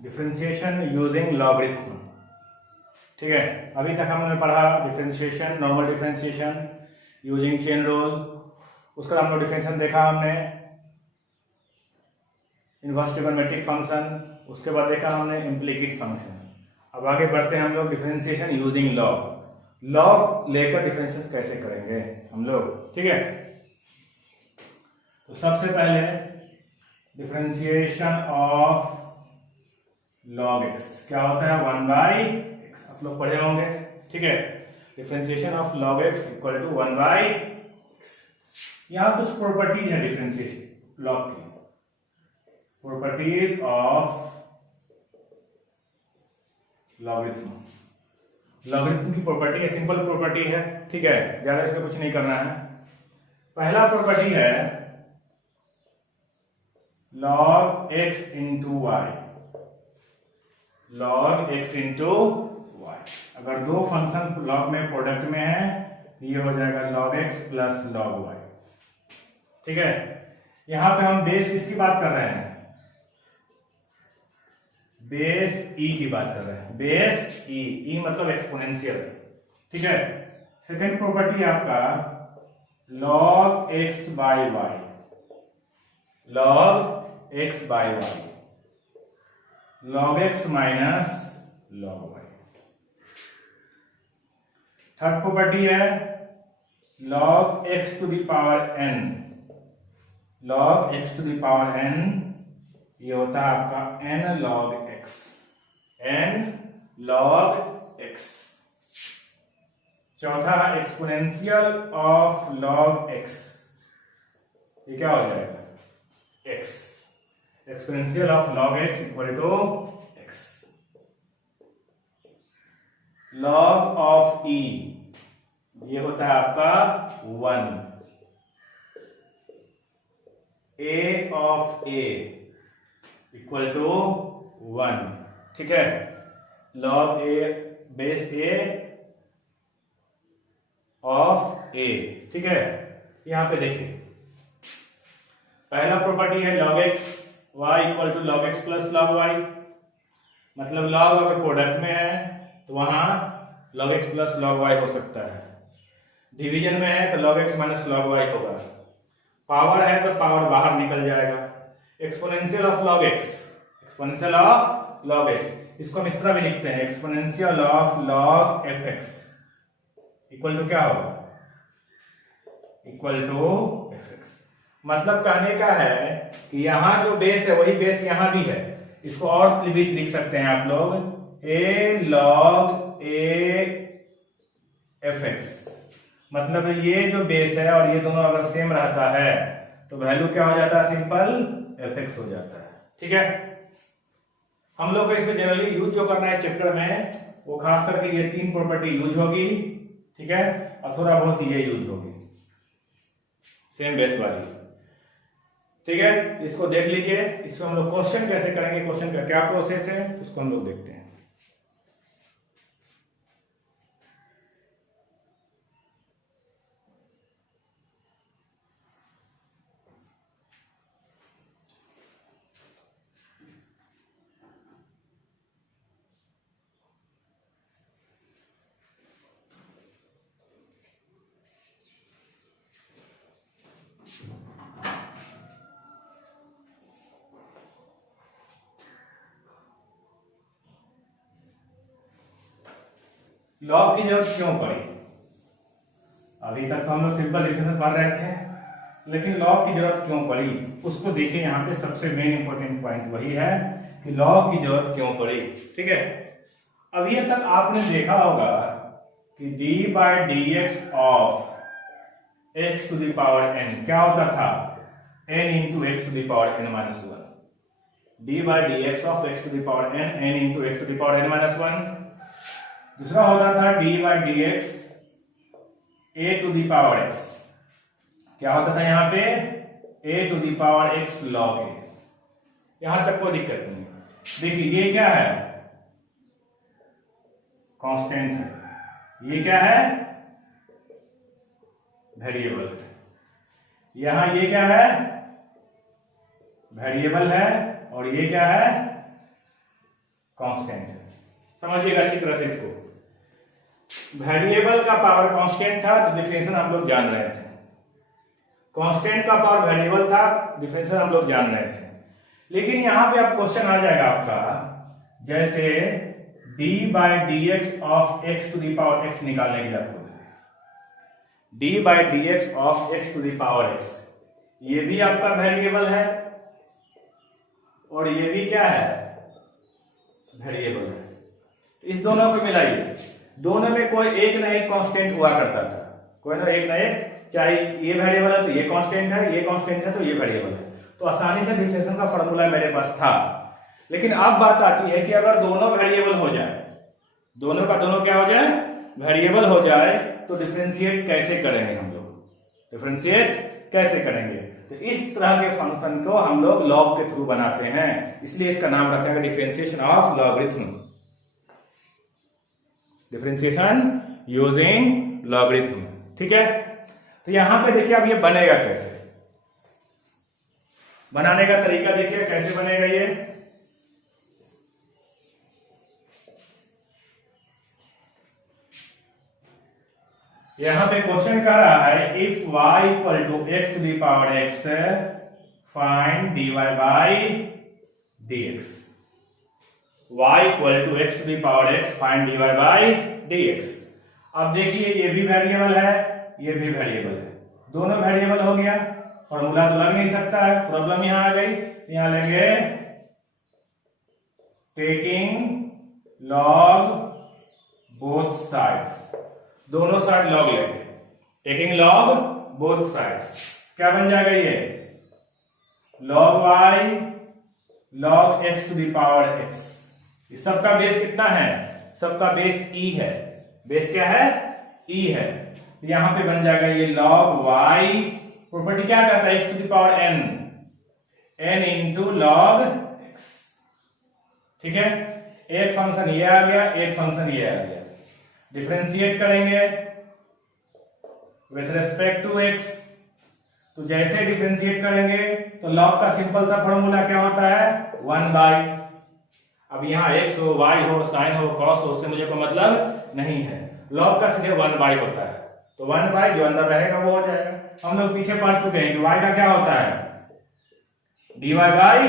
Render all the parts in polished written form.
Differentiation using logarithm. ठीक है, अभी तक हमने पढ़ा differentiation, normal differentiation using chain rule. उसका हम लोग डिफरेंशिएशन देखा हमने इनवर्स ट्रिग्नोमेट्रिक फंक्शन, उसके बाद देखा हमने इम्प्लीकेट फंक्शन। अब आगे बढ़ते हैं हम लोग डिफरेंशिएशन यूजिंग लॉग। लॉग लेकर डिफरेंशिएशन कैसे करेंगे हम लोग। ठीक है, तो सबसे पहले डिफरेंशिएशन ऑफ लॉग एक्स क्या होता है, 1/x। आप लोग पढ़े होंगे। ठीक है, differentiation of log x equal to 1/x। यहां कुछ प्रॉपर्टीज है डिफरेंशिएशन लॉग की, प्रॉपर्टीज ऑफ लॉगरिथम। लॉगरिथम की प्रॉपर्टी है, सिंपल प्रॉपर्टी है। ठीक है, ज्यादा इसमें कुछ नहीं करना है। पहला प्रॉपर्टी है log x into y, log x into y. अगर दो फंक्शन लॉग में प्रोडक्ट में है ये हो जाएगा log x plus log y। ठीक है, यहां पे हम बेस किसकी बात कर रहे हैं, बेस e की बात कर रहे हैं, बेस e मतलब एक्सपोनेंशियल। ठीक है, सेकेंड प्रॉपर्टी है आपका log x by y, log x by y, log x minus log y। Third property है log x to the power n, log x to the power n ये होता है आपका n log x, n log x। चौथा exponential of log x, ये क्या हो जाएगा, x। Exponential of log x equal to x। log of e ये होता है आपका 1, a of a equal to 1। ठीक है, log a base a of a। ठीक है, यहां पे देखिए पहला प्रॉपर्टी है log x y equal to log x plus log y। मतलब log अगर प्रोडक्ट में है तो वहां log x plus log y हो सकता है, डिवीजन में है तो log x minus log y होगा, पावर है तो पावर बाहर निकल जाएगा। Exponential of log x, exponential of log x, इसको हम इस तरह भी लिखते हैं exponential of log fx equal to क्या होगा, इक्वल टू fx। मतलब कहने का है कि यहां जो बेस है वही बेस यहां भी है, इसको और भी लिख सकते हैं आप लोग a log a fx। मतलब ये जो बेस है और ये दोनों अगर सेम रहता है तो वैल्यू क्या हो जाता है, सिंपल fx हो जाता है। ठीक है, हम लोग को इसमें जनरली यूज जो करना है चैप्टर में वो खास करके ये तीन प्रॉपर्टी यूज होगी। ठीक है, और थोड़ा बहुत ये यूज होगी सेम बेस वाली। ठीक है, इसको देख लीजिए। इसको हम लोग क्वेश्चन कैसे करेंगे, क्वेश्चन का क्या प्रोसेस है उसको हम लोग देखते हैं। लॉग की जरूरत क्यों पड़ी, अभी तक तो हम लोग सिंपल डिफरेंशियल पढ़ रहे थे, लेकिन लॉग की जरूरत क्यों पड़ी उसको देखिए। यहाँ पे सबसे मेन इंपॉर्टेंट पॉइंट वही है कि लॉग की जरूरत क्यों पड़ी। ठीक है, अभी तक आपने देखा होगा कि d by d x of x to the power n क्या होता था, n into x to the power n minus 1। d by d x of x to the power n, n into x to the power n minus 1। दूसरा होता था d by d x a to the power x, क्या होता था यहाँ पे a to the power x log a। यहां तक कोई दिक्कत नहीं। देखिए ये क्या है, कांस्टेंट है, ये क्या है, वेरिएबल है। यहां ये क्या है, वेरिएबल है, और ये क्या है, कांस्टेंट है। समझिएगा अच्छी तरह से इसको, वेरिएबल का पावर कांस्टेंट था तो डिफरेंशियल हम लोग जान रहे थे, कांस्टेंट का पावर वेरिएबल था, डिफरेंशियल हम लोग जान रहे थे। लेकिन यहां पे अब क्वेश्चन आ जाएगा आपका, जैसे d by d x of x to the power x निकालने के लिए आपको d by d x of x to the power x, ये भी आपका वेरिएबल है और ये भी क्या है, वेरिएबल है। इस दोनों को मिलाइए, दोनों में कोई एक ना एक कांस्टेंट हुआ करता था, कोई ना एक, चाहे ये वेरिएबल है तो ये कांस्टेंट है, ये कांस्टेंट है तो ये वेरिएबल है, तो आसानी से डिफरेंशियल का फॉर्मूला मेरे पास था। लेकिन अब बात आती है कि अगर दोनों वेरिएबल हो जाए, दोनों का दोनों क्या हो जाए, वेरिएबल हो जाए, तो डिफरेंशिएट कैसे करेंगे हम लोग, डिफरेंशिएट कैसे करेंगे? तो इस तरह के फंक्शन को हम लोग लॉग के थ्रू बनाते हैं, इसलिए इसका नाम रखेंगे differentiation of logarithm, differentiation using logarithm. ठीक है, तो यहां पे देखिए अब ये बनेगा कैसे, बनाने का तरीका देखिए कैसे बनेगा ये। यहां पे क्वेश्चन कर रहा है if y equal to x to the power x find dy by dx, y equal to x to the power x find dy by dx। अब देखिए ये भी वेरिएबल है, ये भी वेरिएबल है, दोनों वेरिएबल हो गया, फॉर्मूला तो लग नहीं सकता है, प्रॉब्लम यहां आ गई, यहां लेंगे टेकिंग लॉग बोथ साइड्स, दोनों साइड लॉग लेंगे, टेकिंग लॉग बोथ साइड्स, क्या बन जाएगा ये, log y log x to the power x। इस सबका बेस कितना है, सबका बेस e है, बेस क्या है, e है, तो यहां पे बन जाएगा ये लॉग y, प्रॉपर्टी क्या कहता है, x to the power n, n into log x। ठीक है, एक फंक्शन ये आ गया, एक फंक्शन ये आ गया, डिफरेंशिएट करेंगे विथ रिस्पेक्ट टू x, तो जैसे डिफरेंशिएट करेंगे तो लॉग का सिंपल सा फॉर्मूला क्या होता है, 1 बाई, अब यहां x हो, y हो, साइन हो, कॉस हो, उससे मुझे कोई मतलब नहीं है, लॉग का सीधे 1 बाई होता है, तो 1 बाई जो अंदर रहेगा वो हो जाएगा। हम लोग पीछे पढ़ चुके हैं कि y का क्या होता है, dy बाई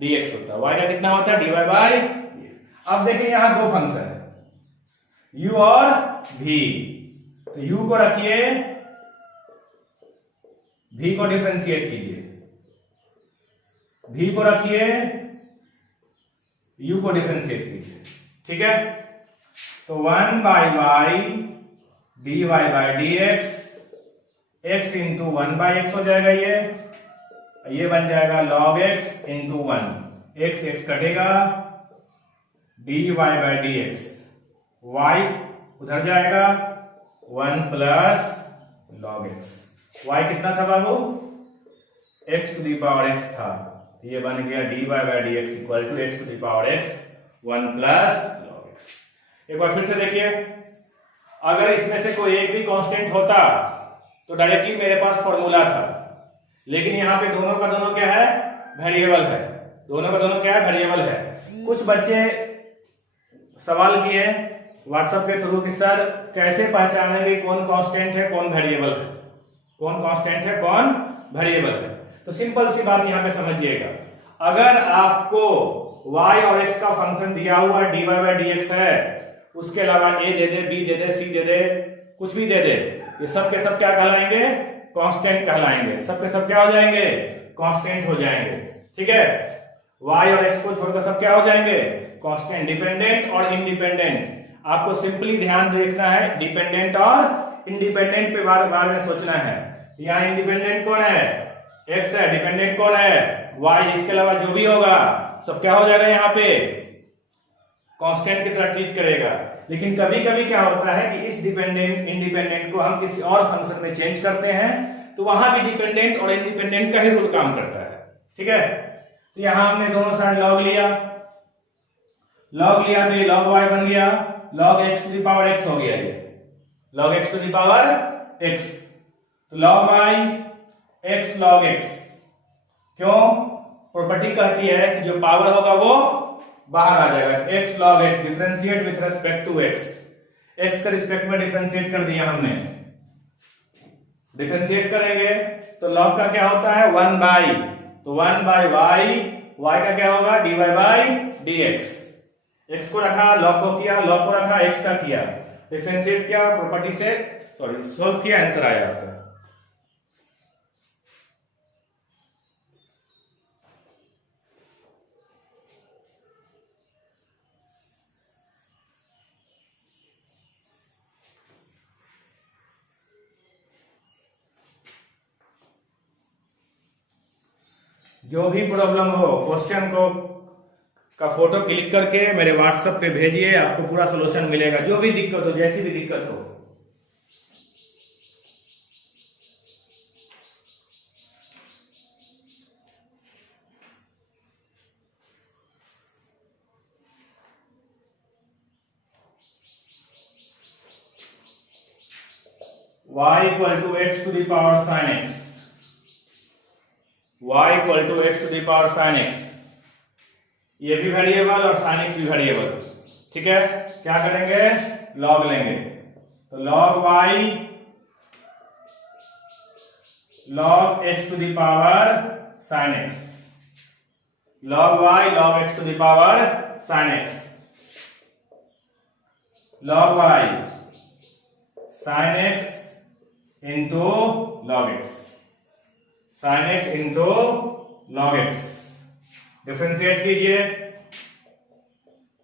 dx होता है, y का कितना होता है, dy बाई। अब देखिए यहां दो फंक्शन है u और v, तो u को रखिए, v को डिफरेंशिएट कीजिए, v को रखिए, u को डिफरेंशिएट कीजिए। ठीक है, तो 1 by y dy by dx, x into 1 by x हो जाएगा, ये बन जाएगा log x इंटू 1, x कटेगा, dy बाई dx, y उधर जाएगा, 1 प्लस log x, y कितना था बाबू, x to the power x था, ये बन गया dy by dx equal to x to the power x 1 plus log x। एक बार फिर से देखिए, अगर इसमें से कोई एक भी कांस्टेंट होता तो डायरेक्टली मेरे पास फॉर्मूला था, लेकिन यहाँ पे दोनों का दोनों क्या है, वेरिएबल है, दोनों का दोनों क्या है, वेरिएबल है। कुछ बच्चे सवाल किए व्हाट्सएप के थ्रू कि सर कैसे पहचानेंगे कौन कांस्टेंट है कौन वेरिएबल है, कौन कांस्टेंट है कौन वेरिएबल है। तो सिंपल सी बात यहां पे समझिएगा, अगर आपको y और x का फंक्शन दिया हुआ dy बाई dx है, उसके अलावा a they they, b they they, c दे दे, कुछ भी दे दे, ये सब के सब क्या कहलाएंगे, कांस्टेंट कहलाएंगे, सब के सब क्या हो जाएंगे, कांस्टेंट हो जाएंगे। ठीक है, y और x को छोड़कर सब क्या हो जाएंगे, कांस्टेंट, डिपेंडेंट और इंडिपेंडेंट। आपको सिंपली ध्यान रखना है, डिपेंडेंट और इंडिपेंडेंट पे बार में सोचना है। यहाँ इंडिपेंडेंट कौन है, x है, डिपेंडेंट कौन है, y, इसके अलावा जो भी होगा सब क्या हो जाएगा, यहाँ पे कांस्टेंट की तरह ट्रीट करेगा। लेकिन कभी कभी क्या होता है कि इस डिपेंडेंट इंडिपेंडेंट को हम किसी और फंक्शन में चेंज करते हैं, तो वहां भी डिपेंडेंट और इंडिपेंडेंट का ही रूल काम करता है। ठीक है, तो यहां हमने दोनों साइड लॉग लिया तो ये log y बन गया, log x to the power x हो गया, ये log x to the power x, तो log y x log x। क्यों, प्रॉपर्टी कहती है कि जो पावर होगा वो बाहर आ जाएगा। x log x differentiate with respect to x, x के रिस्पेक्ट में डिफरेंशिएट कर दिया हमने। डिफरेंशिएट करेंगे तो log का क्या होता है 1 बाई, तो 1 बाई y का क्या होगा dy बाई dx। x को रखा log को किया, log को रखा x का किया, डिफरेंशिएट किया प्रॉपर्टी से, सॉरी सोल्व किया, आंसर आया आपका। जो भी प्रॉब्लम हो क्वेश्चन को का फोटो क्लिक करके मेरे व्हाट्सएप पे भेजिए, आपको पूरा सॉल्यूशन मिलेगा। जो भी दिक्कत हो, जैसी भी दिक्कत हो। y equal to x to the power sine x, y equal to x to the power sine x, ये भी वेरिएबल और साइन एक्स भी वेरिएबल। ठीक है, क्या करेंगे लॉग लेंगे, तो log y log x to the power sine x, log y log x to the power sine x, log y sine x into log x, sine x into log x. Differentiate कीजिए,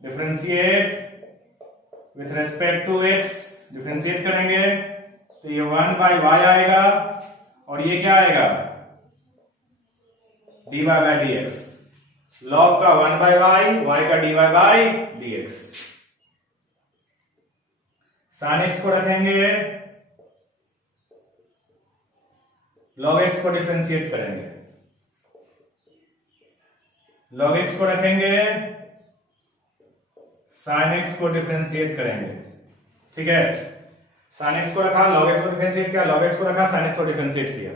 differentiate with respect to x, differentiate करेंगे तो ये 1 by y आएगा और ये क्या आएगा dy by dx, log का 1 बाई y का dy by dx। Sine x को रखेंगे, log x को डिफरेंशिएट करेंगे, log x को रखेंगे, sin x को डिफरेंशिएट करेंगे। ठीक है, sin x को रखा, log x को डिफरेंशिएट किया, log x को रखा, sin x को डिफरेंशिएट किया,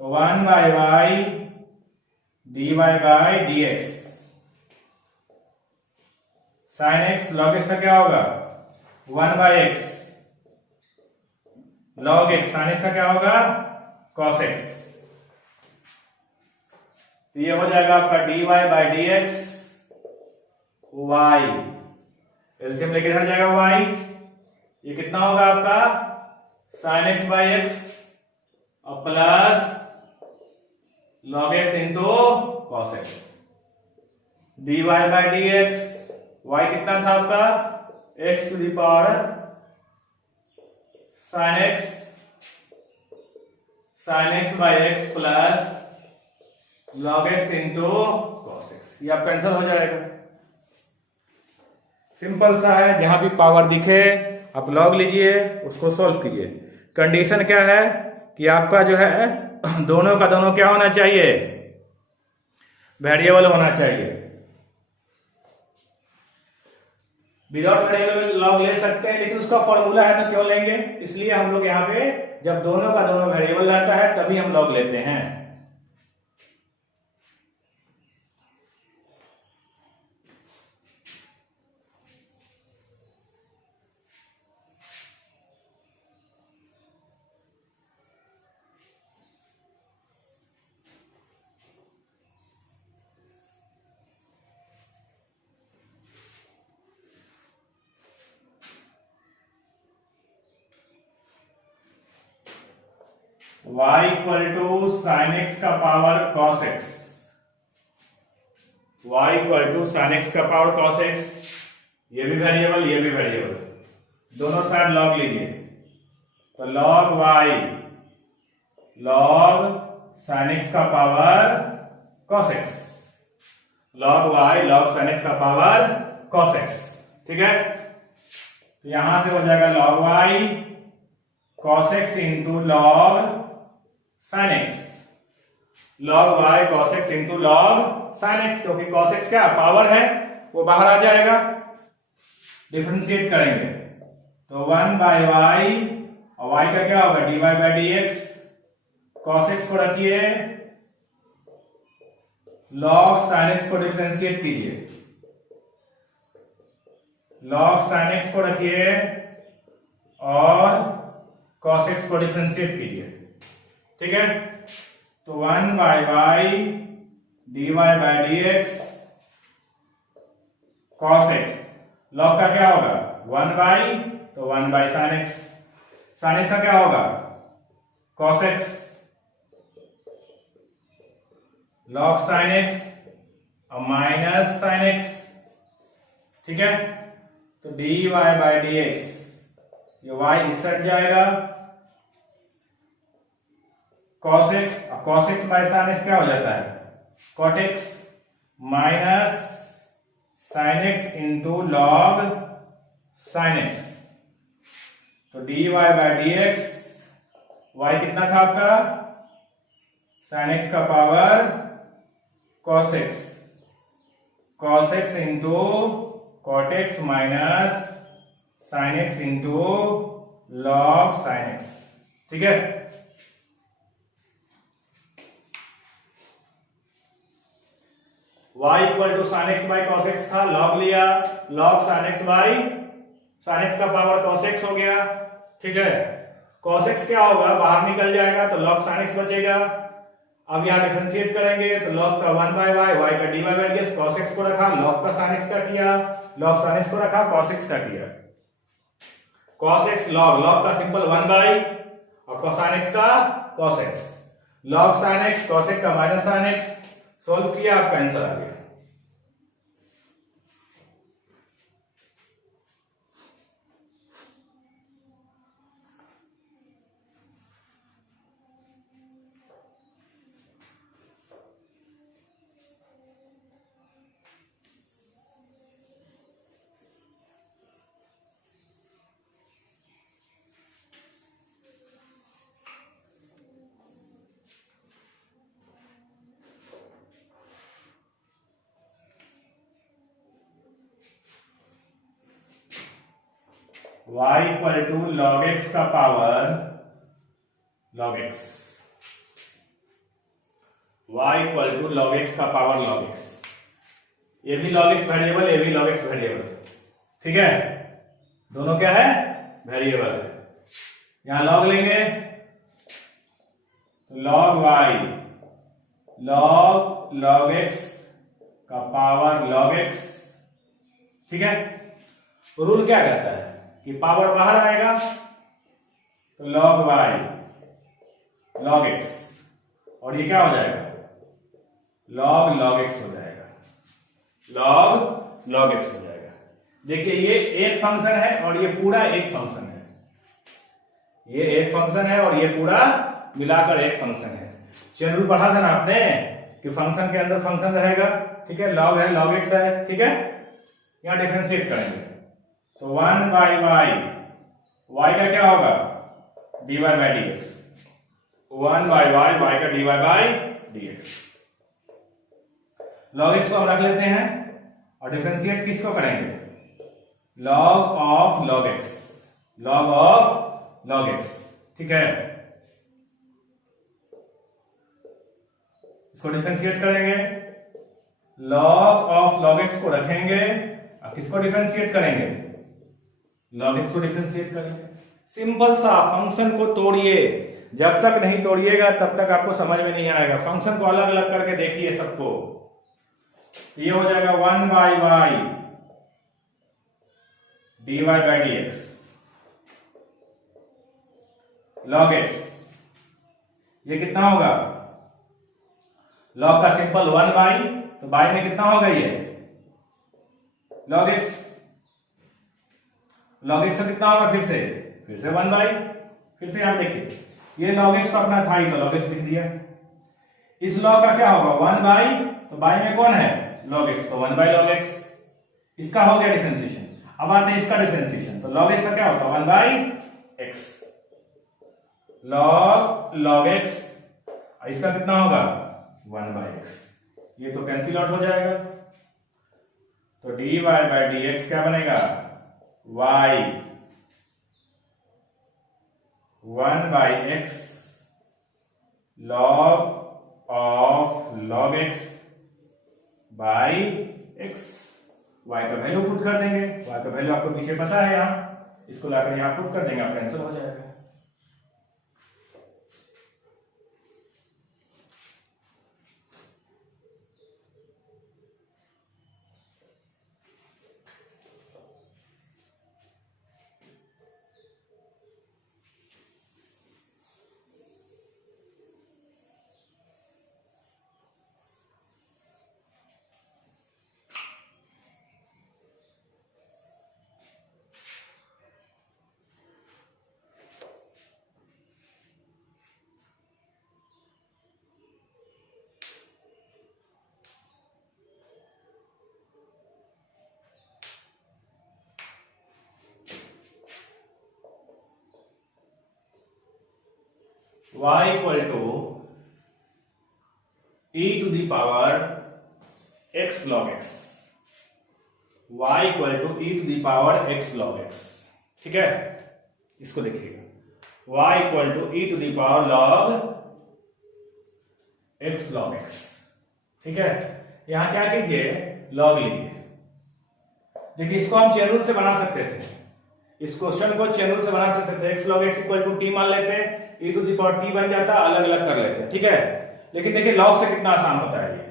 तो 1 by y dy by dx, sin x log x का क्या होगा 1 by x, log x sin x का क्या होगा cos x, तो ये हो जाएगा आपका dy by dx y, LCM लेके इधर जाएगा y, ये कितना होगा आपका sin x बाई x और plus log x into cos x, dy by dx, y कितना था आपका x to the power sin x by x plus log x into cos x, ये आपका आंसर हो जाएगा। सिंपल सा है, जहां भी पावर दिखे आप लॉग लीजिए, उसको सॉल्व कीजिए। कंडीशन क्या है कि आपका जो है दोनों का दोनों क्या होना चाहिए वेरिएबल होना चाहिए। विदाउट वेरिएबल लॉग ले सकते हैं, लेकिन उसका फॉर्मूला है तो क्यों लेंगे, इसलिए हम लोग यहाँ पे जब दोनों का दोनों वेरिएबल रहता है तभी हम लॉग लेते हैं। y equal to sine x का power cos x, y equal to sine x का पावर cos x, ये भी वेरिएबल ये भी वेरिएबल, दोनों साइड लॉग लीजिए, तो log y log sine x का power cos x, log y log sine x का पावर cos x। ठीक है, तो यहां से हो जाएगा log y cos x into log sin x, log y cos x into log sin x, क्योंकि cos x क्या पावर है वो बाहर आ जाएगा। डिफरेंशिएट करेंगे तो 1 बाई y और y का क्या होगा dy by dx, cos x को रखिए, log sin x को डिफरेंशिएट कीजिए, log sin x को रखिए और cos x को डिफरेंशिएट कीजिए, ठीक है। तो 1 by y dy by dx cos x, log का क्या होगा 1 बाई, तो 1 by sin x, sin x का क्या होगा cos x, log sin x और माइनस sin x, ठीक है। तो dy बाय dx, ये y इस साइड जाएगा, cos x, cos x by sin x क्या हो जाता है cot x minus sin x into log sin x। तो dy बाय dx, y कितना था आपका sin x का power cos x into cot x minus sin x into log sin x, ठीक है। y equal to sin x by cos x था, log लिया, log sin x by sin x का power cos x हो गया, ठीक है। cos x क्या होगा बाहर निकल जाएगा तो log sin x बचेगा। अब यहां डिफरेंशिएट करेंगे तो log का 1 बाय y का dy by dx, cos x को रखा, log का sin x का किया, log sin x को रखा, cos x का किया, cos x log का सिंपल 1 बाय और cos sin x का cos x, log sin x cos x का माइनस sin x, सोल्व किया आपका आंसर आ गया। y equal to log x का power log x, y equal to log x का पावर log x, ये भी log x वेरिएबल, ये भी log x वेरिएबल, ठीक है। दोनों क्या है वेरिएबल है। यहां log लेंगे तो log y log x का पावर log x, ठीक है। रूल क्या कहता है कि पावर बाहर आएगा तो log y log x, और ये क्या हो जाएगा log x हो जाएगा, log x हो जाएगा। देखिए ये एक फंक्शन है और ये पूरा एक फंक्शन है, ये एक फंक्शन है और ये पूरा मिलाकर एक फंक्शन है। चेन रूल पढ़ा था ना आपने कि फंक्शन के अंदर फंक्शन रहेगा, ठीक है। log है log x है, ठीक है। यहां डिफरेंशिएट करेंगे तो 1 बाई y का क्या होगा dy by dx, 1 by y का dy by dx। log x को हम रख लेते हैं और डिफरेंशिएट किसको करेंगे log of log x, log of log x, ठीक है। इसको डिफरेंशिएट करेंगे, log ऑफ log x को रखेंगे और किसको डिफरेंशिएट करेंगे log x को डिफरेंशिएट करेंगे। सिंपल सा, फंक्शन को तोड़िए, जब तक नहीं तोड़िएगा तब तक आपको समझ में नहीं आएगा। फंक्शन को अलग अलग करके देखिए सबको, ये हो जाएगा 1 by y dy by dx log x, ये कितना होगा log का सिंपल 1 बाई, तो बाई में कितना होगा ये log x, log x का कितना होगा फिर से 1 बाई, फिर से आप देखिए ये log x तो अपना था ही तो log x लिख दिया। इस log का क्या होगा 1 बाई, तो बाई में कौन है log x, तो 1 बाई log x, इसका हो गया डिफरेंशिएशन। अब आते हैं इसका डिफरेंशिएशन, तो log x का क्या होता है 1 बाई x, log x, इसका कितना होगा 1 बाई x, ये तो कैंसिल आउट हो जाएगा। तो dy बाई dx क्या बनेगा y 1 by x log of log x by x, y का वैल्यू पुट कर देंगे, y का वैल्यू आपको पीछे पता है, यहाँ इसको लाकर यहाँ पुट कर देंगे, आपका आंसर हो जाएगा। y equal to e to the power x log x, y equal to e to the power x log x। ठीक है, इसको देखिएगा, y equal to e to the power log x log x। ठीक है, यहां क्या कीजिए, log लीजिए। देखिए इसको हम चेन रूल से बना सकते थे, इस क्वेश्चन को चेन रूल से बना सकते थे। x log x equal to t मान लेते, e to the power t बन जाता, अलग अलग कर लेते। ठीक है, लेकिन देखिए log से कितना आसान होता है ये,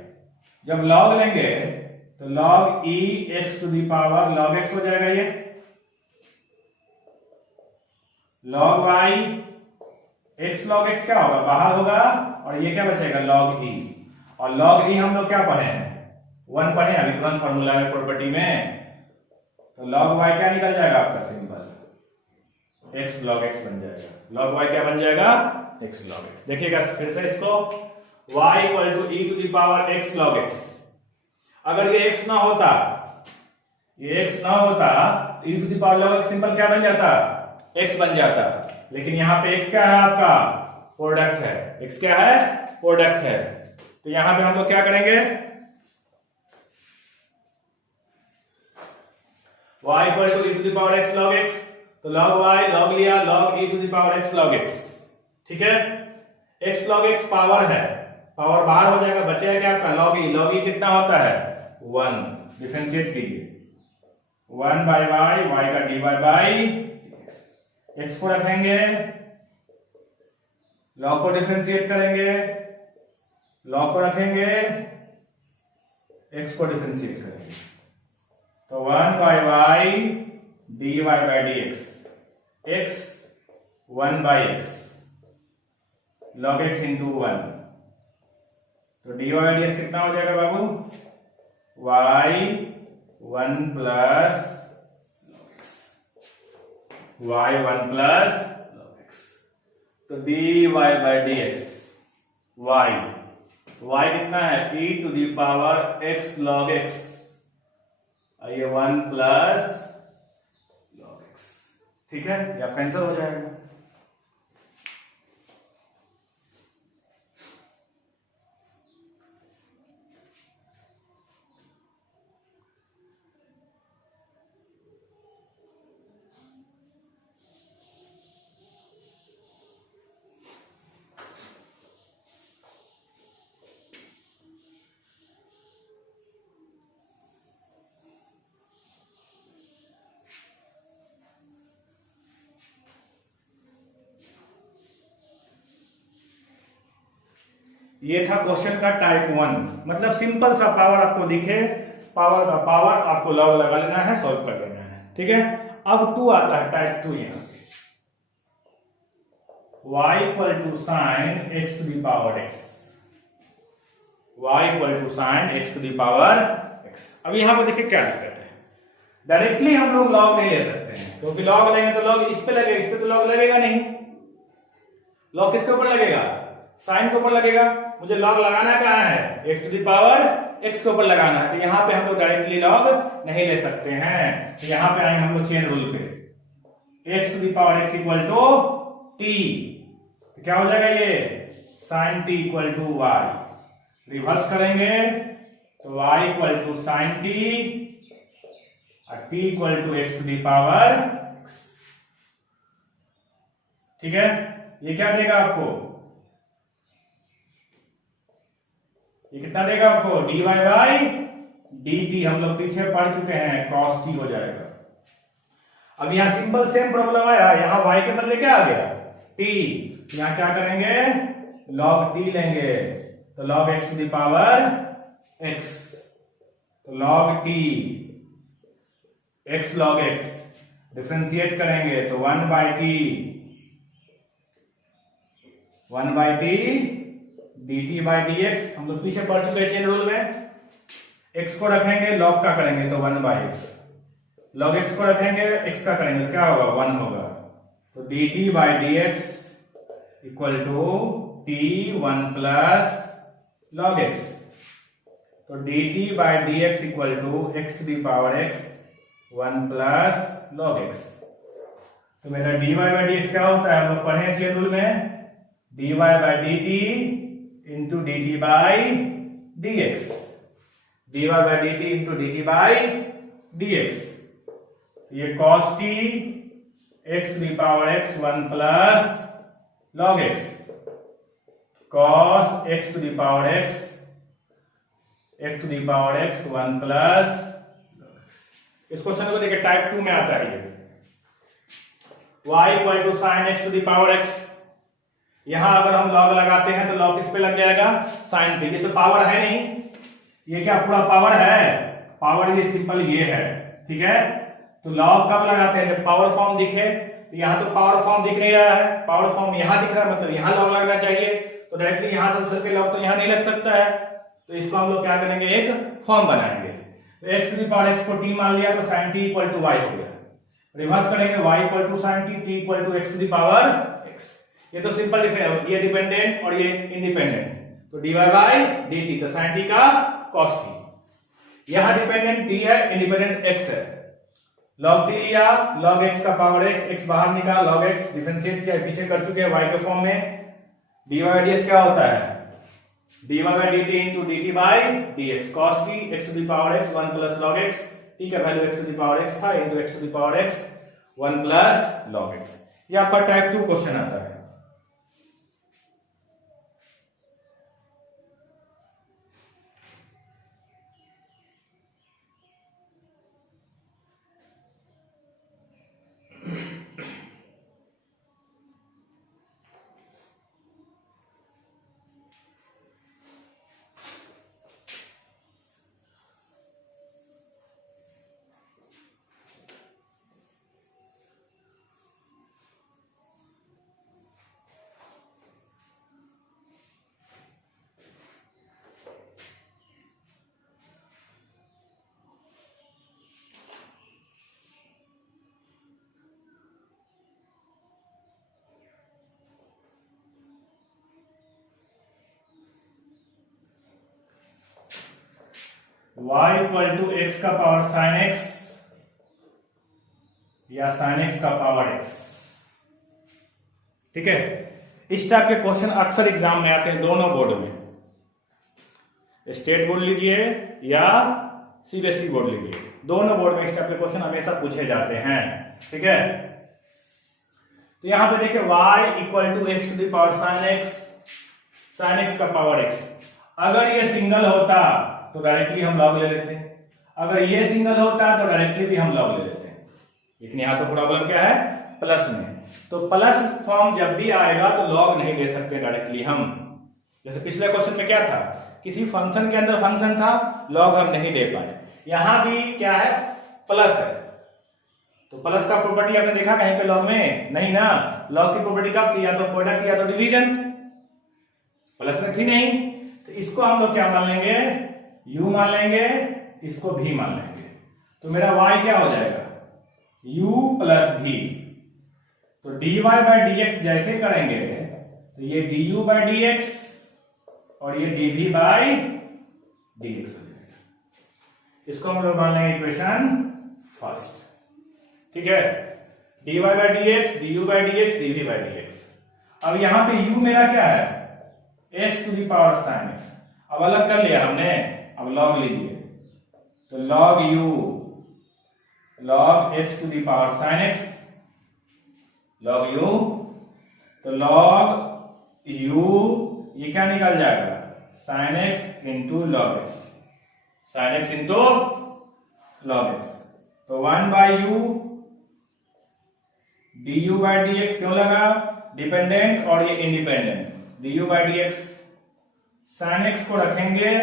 जब log लेंगे तो log e x to the power log x हो जाएगा, ये log y x log x क्या होगा, बाहर होगा, और ये क्या बचेगा log e, और log e हम लोग क्या पढ़े हैं, 1 पढ़े अभी तुरंत फॉर्मूला में प्रॉपर्टी में, तो log y क्या निकल जाएगा आपका, सिंपल x log x बन जाएगा। log y क्या बन जाएगा, x log x। देखिएगा फिर से इसको, y equal to e to the power x log x। अगर ये x ना होता, ये x ना होता, e to the power log x simple क्या बन जाता, x बन जाता। लेकिन यहाँ पे x क्या है, आपका प्रोडक्ट है, x क्या है, प्रोडक्ट है। तो यहां पे हम लोग क्या करेंगे, y equal to e to the power x log x, तो log y log लिया, log e to the power x log x। ठीक है, x log x पावर है, पावर बाहर हो जाएगा, बचेगा क्या आपका log e। log e कितना होता है, 1, डिफरेंशिएट कीजिए, 1 बाय y, y का dy बाई x को रखेंगे, log को डिफरेंशिएट करेंगे, log को रखेंगे, x को डिफरेंशिएट करेंगे, तो 1 by y dy by dx, x 1 by x log x into 1, तो dy बाई dx कितना हो जाएगा बाबू, y 1 plus y 1 plus log x, तो dy by dx y, y कितना है, e to the power x log x, ये 1 plus log x। ठीक है, ये आपका आंसर हो जाएगा। ये था क्वेश्चन का टाइप 1, मतलब सिंपल सा पावर आपको दिखे, पावर का पावर आपको लॉग लगा लेना है, सॉल्व कर लेना है। ठीक है, अब 2 आता है, टाइप 2 यहाँ y equal to sine x to the power x, y equal to sine x to the power x। अब यहाँ पर देखिए क्या दिक्कत है, डायरेक्टली हम लोग लॉग नहीं ले सकते हैं, क्योंकि लॉग लेंगे तो लॉग इस पे लगेगा, इस पे तो लॉग लगेगा नहीं। लॉग किसके ऊपर लगेगा, साइन के ऊपर लगेगा। मुझे लॉग लगाना कहाँ है, x to the power x के ऊपर लगाना है, तो यहाँ पे हम लोग डायरेक्टली लॉग नहीं ले सकते हैं। तो यहाँ पे आएंगे हम लोग चेन रूल पे, x to the power x equal to t, तो क्या हो जाएगा ये, sine t equal to y। Reverse करेंगे तो y equal to sine t और t equal to x to the power x। ठीक है, ये क्या देगा आपको, ये कितना देगा आपको, dy बाई dt हम लोग पीछे पढ़ चुके हैं, cos t हो जाएगा। अब यहाँ सिंपल सेम प्रॉब्लम आया, यहाँ y के बदले क्या आ गया, t। यहाँ क्या करेंगे, log t लेंगे, तो log x to the power x, तो log t x log x differentiate करेंगे तो 1 by t dt by dx। हम लोग पीछे पढ़ चुके हैं चेन रूल में, x को रखेंगे log का करेंगे तो 1 बाई x, log x को रखेंगे x का करेंगे तो क्या होगा, 1 होगा। तो dt by dx equal to t 1 plus log x, तो dt by dx equal to x to the power x 1 plus log x। तो मेरा dy बाई dx क्या होता है, हम लोग पढ़े हैं चेन रूल में, dy by dt into dt by dx, dy by dt into dt by dx। ये cos t x to the power x 1 plus log x, cos x to the power x to the power x 1 plus. इस question को देखिए type 2 में आता है ये, y equal to sine x to the power x। यहां अगर हम log लगाते हैं तो log किस पे लग जाएगा, साइन पे। ये तो पावर है नहीं, ये क्या पूरा पावर है, पावर ये सिंपल ये है, ठीक है। तो log कब लगाते हैं, जब पावर फॉर्म दिखे। तो यहां तो पावर फॉर्म दिख नहीं रहा है, पावर फॉर्म यहां दिख रहा है, मतलब यहां log लगना चाहिए। तो डायरेक्टली यहां से उछल के log तो यहां नहीं लग सकता है, तो इसको हम लोग क्या करेंगे, एक फॉर्म बनाएंगे। तो x to the power x को t मान लिया तो sin t equal to y हो गया। रिवर्स करेंगे, y equal to sin t, t equal to x to the power x। ये तो सिंपल डिफरेंस, ये डिपेंडेंट और ये इंडिपेंडेंट, तो dy बाई dt, तो sin t का cos t। यहां डिपेंडेंट t है, इंडिपेंडेंट x है। log t लिया, log x का पावर x, x बाहर निकाल, log x डिफरेंशिएट किया, पीछे कर चुके हैं y के फॉर्म में। dy बाई ds क्या होता है, dy by dt into dt by dx, cos t x to the power x 1 plus log x, t का value x to the power x था, into x to the power x 1 plus log x। ये आपका type 2 question आता है। y equal to x का power sine x या sign x का power x, ठीक है। इस टाइप के क्वेश्चन अक्सर एग्जाम में आते हैं, दोनों बोर्ड में, स्टेट बोर्ड लीजिए या सीबीएसई बोर्ड लीजिए, दोनों बोर्ड में इस टाइप के क्वेश्चन हमेशा पूछे जाते हैं, ठीक है। तो यहां पे देखिए y equal to x to the power sine x का पावर x। अगर ये सिंगल होता तो डायरेक्टली हम लॉग ले लेते हैं, अगर ये सिंगल होता है तो डायरेक्टली भी हम लॉग ले लेते हैं। लेकिन यहां तो प्रॉब्लम क्या है, प्लस में, तो प्लस फॉर्म जब भी आएगा तो लॉग नहीं ले सकते डायरेक्टली हम। जैसे पिछले क्वेश्चन में क्या था, किसी फंक्शन के अंदर फंक्शन था, लॉग हम नहीं ले पाए। यहां भी क्या है, प्लस है, तो प्लस का प्रॉपर्टी आपने देखा कहीं पे लॉग में, नहीं ना। लॉग की प्रॉपर्टी कब थी, या तो प्रोडक्ट या तो डिवीजन, प्लस में थी नहीं। तो इसको हम लोग क्या मान लेंगे, u मान लेंगे, इसको v मान लेंगे। तो मेरा y क्या हो जाएगा, u प्लस v। तो dy बाई dx जैसे करेंगे तो ये du बाई dx और ये dv बाई dx हो जाएगा। इसको हम लोग मान लेंगे इक्वेशन फर्स्ट, ठीक है। dy by dx, du by dx, dv by dx। अब यहां पे u मेरा क्या है, x to the power sine x। अब अलग कर लिया हमने, अब log लीजिए, तो log u log x to the power sine x, log u, तो log u ये क्या निकल जाएगा, sine x into log x, sine x into log x. तो 1/u du by d x क्यों लगा? डिपेंडेंट और ये independent. du by d x, sine x को रखेंगे,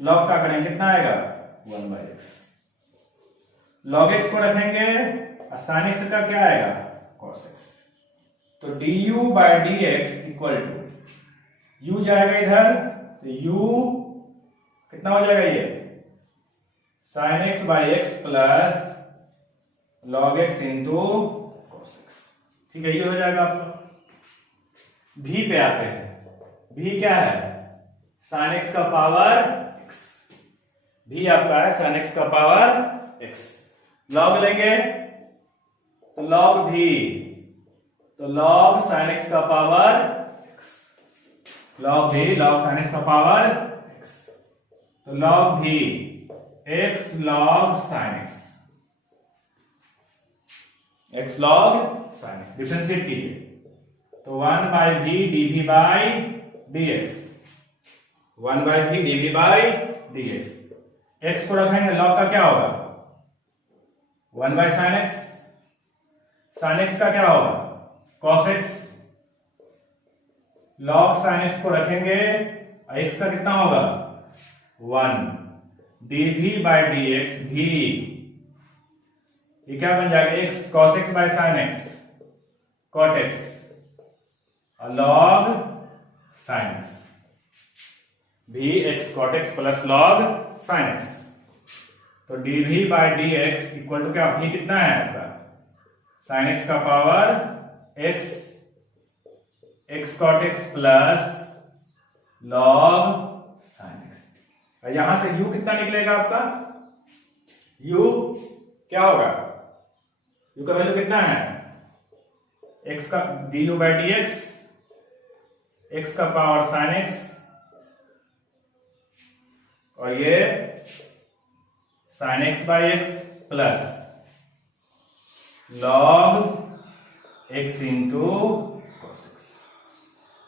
लॉग का करेंगे कितना आएगा 1/x, लॉग एक्स को रखेंगे और साइन एक्स का क्या आएगा cos x। तो du by d x equal to u जाएगा इधर, तो u कितना हो जाएगा ये sine x by x plus log x into cos x। ठीक है, ये हो जाएगा आपका। v पे आते हैं, v क्या है साइन एक्स का पावर x, v आपका है साइन एक्स का पावर x। लॉग लेंगे तो लॉग v, तो लॉग साइन एक्स का power x, log v log sign x का पावर x, तो log v x log sine x, x log sine x differentiate कीजिए, तो 1/v dv by dx, 1/v dv by dx। x को रखेंगे, log का क्या होगा 1/sin x, sin x का क्या होगा cos x, log sin x को रखेंगे, x का कितना होगा 1 dv बाई dx v, ये क्या बन जाएगा x cos x by sin x cot x और log sin x, v x cot x plus log sin x। तो dv by dx equal to क्या v कितना है आपका sin x का power x, x cot x plus log sin x। यहां से u कितना निकलेगा आपका, u क्या होगा, u का वैल्यू कितना है x का du बाई dx, x का पावर sin x और ये sin x by x plus log x into cos x।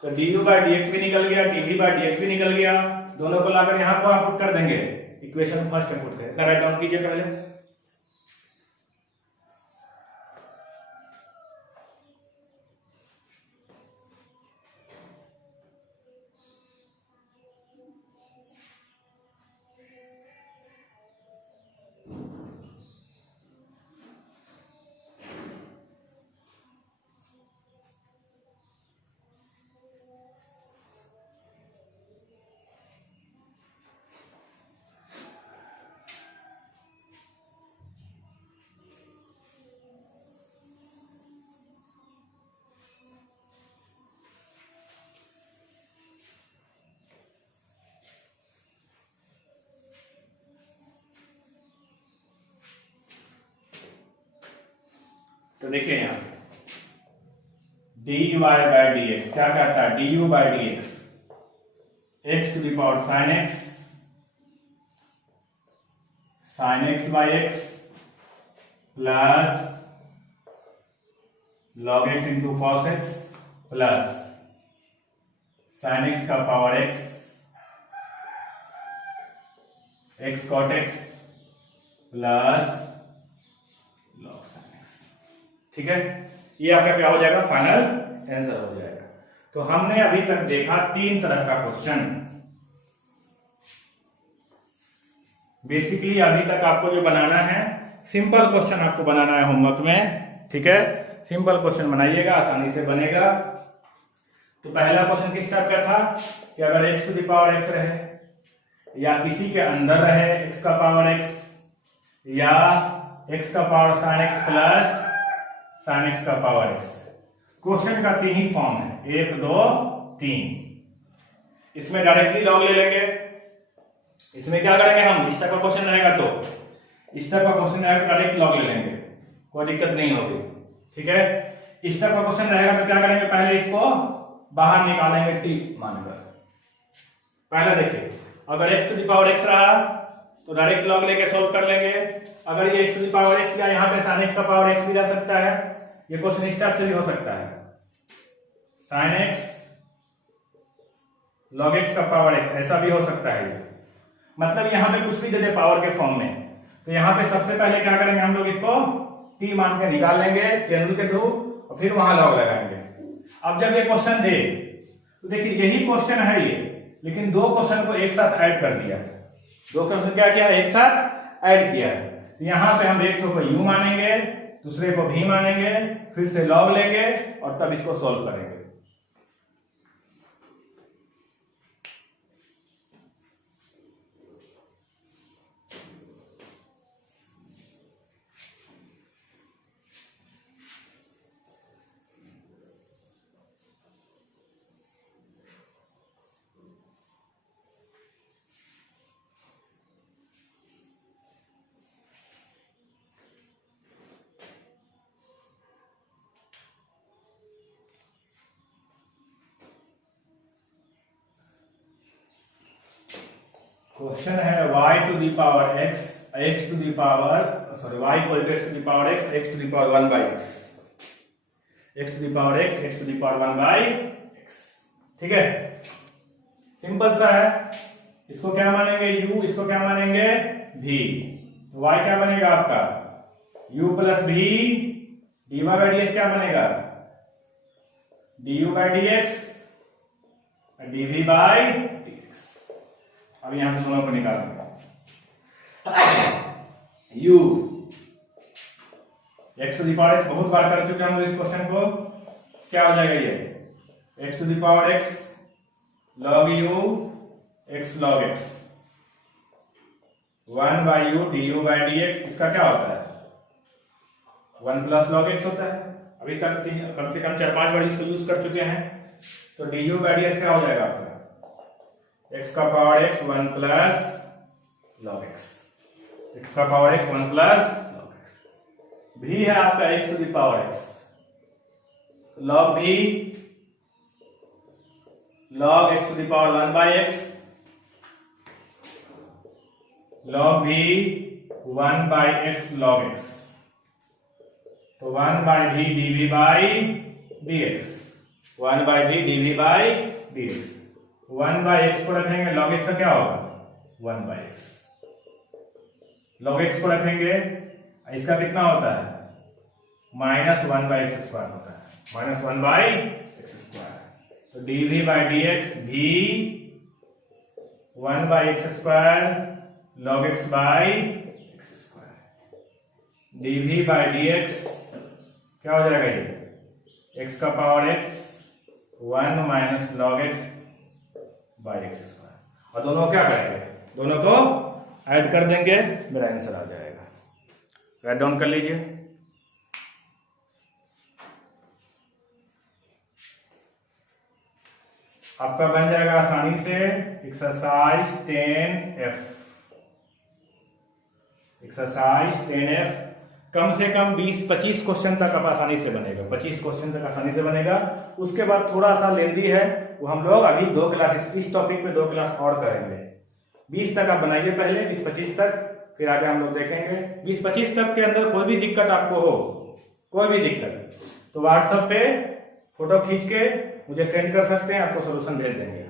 तो du बाई dx भी निकल गया, dv बाई dx भी निकल गया, दोनों को लाकर यहां पर आप पुट कर देंगे, इक्वेशन फर्स्ट में पुट करें, राइट डाउन कीजिए पहले। तो देखिए यहां dy बाई dx क्या कहता है du by dx x to the power sin x by x plus log x into cos x plus sin x का power x, x cot x plus log sin x। ठीक है, ये आपका क्या हो जाएगा फाइनल आंसर हो जाएगा। तो हमने अभी तक देखा 3 तरह का क्वेश्चन। बेसिकली अभी तक आपको जो बनाना है सिंपल क्वेश्चन आपको बनाना है होमवर्क में, ठीक है, सिंपल क्वेश्चन बनाइएगा, आसानी से बनेगा। तो पहला क्वेश्चन किस टाइप का था कि अगर x to the power x रहे या किसी के अंदर रहे x का पावर x या x का power sin x plus sin x का पावर x। क्वेश्चन का 3 ही फॉर्म है, 1 2 3। इसमें डायरेक्टली लॉग ले लेंगे, इसमें क्या करेंगे हम, इस टाइप का क्वेश्चन रहेगा तो इस टाइप का क्वेश्चन रहेगा डायरेक्ट लॉग ले लेंगे, कोई दिक्कत नहीं होगी। ठीक है, इस टाइप का क्वेश्चन रहेगा तो क्या करेंगे, पहले इसको बाहर निकालेंगे t मानकर। पहले देखिए, अगर x to the power x रहा तो डायरेक्ट लॉग लेके सॉल्व कर लेंगे। अगर ये x to the power x या यहाँ पे sin x का पावर x भी रह सकता है, ये क्वेश्चन इस टाइप से भी हो सकता है, sin x log x का पावर x, ऐसा भी हो सकता है ये। मतलब यहाँ पे कुछ भी दे दे पावर के फॉर्म में, तो यहाँ पे सबसे पहले क्या करेंगे हम लोग, इसको t मान के निकाल लेंगे चैन रूल के थ्रू और फिर वहां लॉग लगाएंगे। अब जब ये क्वेश्चन दे तो देखिए यही क्वेश्चन है ये, लेकिन दो क्वेश्चन को एक साथ ऐड कर दिया है। दो क्वेश्चन क्या किया है, एक साथ ऐड किया है। तो यहाँ पे हम एक को u मानेंगे, दूसरे को v मानेंगे, फिर से लॉग लेंगे और तब इसको सॉल्व करेंगे। क्वेश्चन है y to the power x, x to the power y equal to x to the power x, x to the power 1 by x, x to the power x, x to the power 1 by x। ठीक है, simple सा है। इसको क्या मानेंगे u, इसको क्या मानेंगे v। तो y क्या बनेगा आपका u plus v, dy by dx क्या बनेगा du by dx, dv by dx। अब यहां से दोनों को निकालेंगे। u x to the power x, बहुत बार कर चुके हम लोग इस क्वेश्चन को। क्या हो जाएगा ये x to the power x log u x log x, 1 by u du by dx। इसका क्या होता है 1 प्लस log x होता है। अभी तक कम से कम 4-5 बार इसको यूज कर चुके हैं। तो du बाई dx क्या हो जाएगा आपका x का power x 1 plus log x, x का power x 1 plus log x। v है आपका x to the power x, log v log x to the power 1 by x, log v 1 by x log x। तो 1 by v dv by dx, 1 by v dv by dx। 1 by x को रखेंगे, log x का क्या होगा 1 by x, log x को रखेंगे, इसका कितना होता है माइनस 1 बाई एक्स स्क्वायर होता है, माइनस 1 बाई एक्स स्क्वायर। तो dv by dx v 1 by x square log x by x square, dv by dx क्या हो जाएगा ये x का power x 1 minus log x by x square. और दोनों क्या करेंगे, दोनों को ऐड कर देंगे, मेरा आंसर आ जाएगा। राइट डाउन कर लीजिए। आपका बन जाएगा आसानी से एक्सरसाइज 10F। एक्सरसाइज 10F कम से कम 20-25 क्वेश्चन तक आप आसानी से बनेगा, 25 क्वेश्चन तक आसानी से बनेगा। उसके बाद थोड़ा सा लेंदी है, वो हम लोग अभी 2 क्लास इस टॉपिक पे 2 क्लास और करेंगे। 20 तक आप बनाइए पहले, 20-25 तक, फिर आगे हम लोग देखेंगे। 20-25 तक के अंदर कोई भी दिक्कत आपको हो, कोई भी दिक्कत, तो व्हाट्सएप पे फोटो खींच के मुझे सेंड कर सकते हैं, आपको सोल्यूशन भेज देंगे।